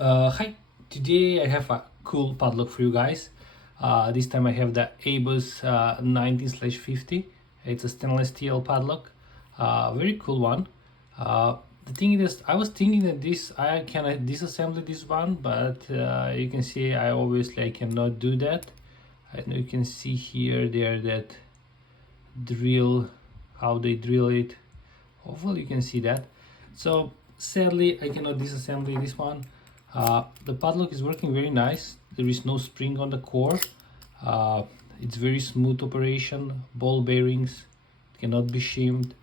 Hi, today I have a cool padlock for you guys. This time I have the ABUS 90/50. It's a stainless steel padlock. Very cool one. The thing is, I was thinking that I can disassemble this one, but you can see I obviously I cannot do that. And you can see here there that drill, how they drill it. Hopefully you can see that. So sadly I cannot disassemble this one. The padlock is working very nice. There is no spring on the core. It's very smooth operation. Ball bearings cannot be shimmed.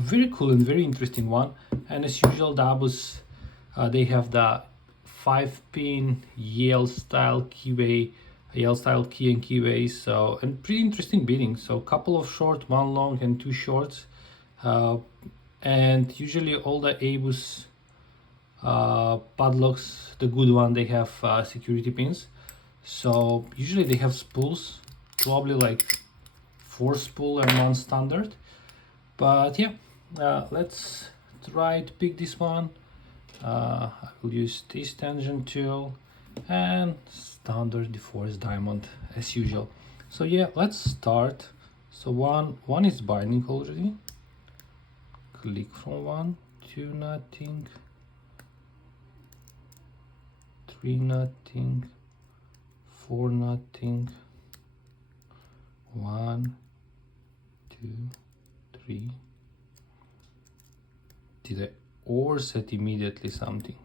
Very cool and very interesting one. And as usual, the ABUS, they have the 5-pin Yale style keyway, Yale style key and keyways. So, and pretty interesting beading. So a couple of short, one long and two shorts. And usually all the ABUS padlocks, the good one, they have security pins. So usually they have spools, probably like 4 spool and 1 standard. But yeah, let's try to pick this one. I will use this tension tool and standard deforced diamond as usual. So yeah, let's start. So one is binding already. Click from 1, 2 nothing, 3 nothing, 4 nothing, 1, 2, 3. Did I overset immediately something?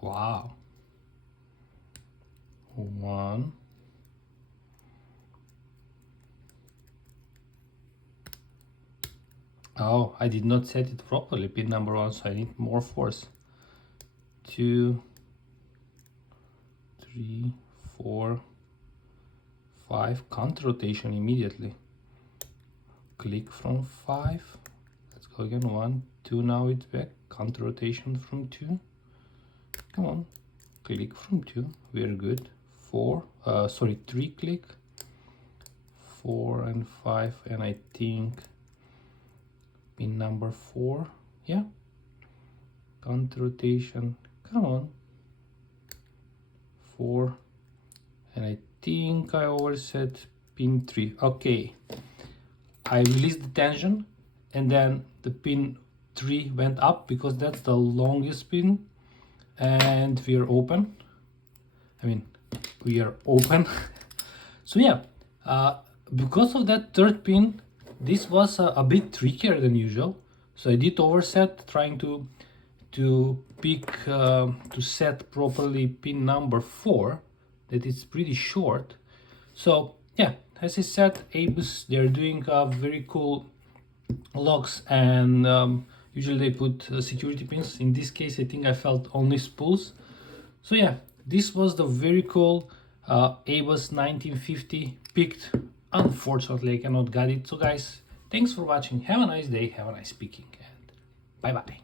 Wow. 1. Oh, I did not set it properly, pin number 1, so I need more force. 2, 3, 4, 5, counter rotation immediately. Click from 5. Let's go again. 1, 2, now it's back. Counter rotation from 2. Come on. Click from 2. Very good. 3 click. 4 and 5, and I think pin number 4. Yeah. Counter rotation. Come on. 4, and I think I overset pin 3. Okay, I released the tension and then the pin 3 went up because that's the longest pin, and we are open. We are open. So yeah, because of that third pin, this was a bit trickier than usual. So I did overset, trying to set properly pin number 4, that is pretty short. So yeah, as I said, ABUS, they're doing very cool locks, and usually they put security pins. In this case, I think I felt only spools. So yeah, this was the very cool ABUS 1950 picked. Unfortunately, I cannot get it. So guys, thanks for watching. Have a nice day, have a nice picking, and bye bye.